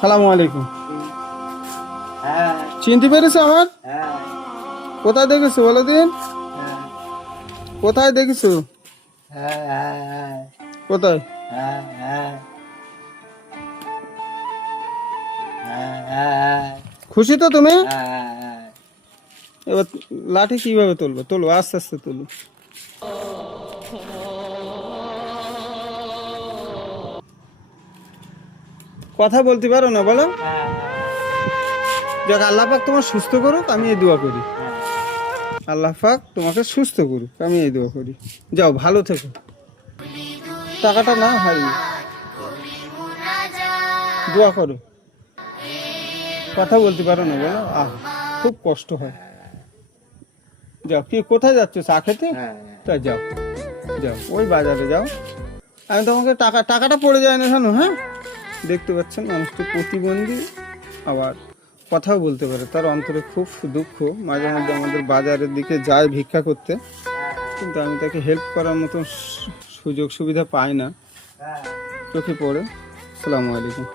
সালামু আলাইকুম। চিনতে পেরেছো আমার? কোথায় দেখেছো বলো দিন? কোথায় দেখেছো? কোথায়? খুশি তো তুমি? এবার লাঠি কিভাবে তুলবো? তুলো, আস্তে আস্তে তুলো। কথা বলতে পারো না বলো? দেখ, আল্লাহ পাক তোমার সুস্থ করুক, আমি এই দোয়া করি। আল্লাহ পাক তোমাকে সুস্থ করুক, আমি এই দোয়া করি। যাও, ভালো থেকো। টাকাটা না হারি, দোয়া করো। কথা বলতে পারো না বলো? খুব কষ্ট হয়। যাও, কি কোথায় যাচ্ছ? চা খেতে? তা যাও, যাও ওই বাজারে যাও। আমি তোমাকে টাকাটা পড়ে যায় না জানো? হ্যাঁ, দেখতে পাচ্ছেন মানুষটি প্রতিবন্ধী, আবার কথাও বলতে পারে। তার অন্তরে খুব দুঃখ। মাঝে মধ্যে আমাদের বাজারের দিকে যায় ভিক্ষা করতে, কিন্তু আমি তাকে হেল্প করার মতন সুযোগ সুবিধা পাই না, চোখে পড়ে। আসসালামু আলাইকুম।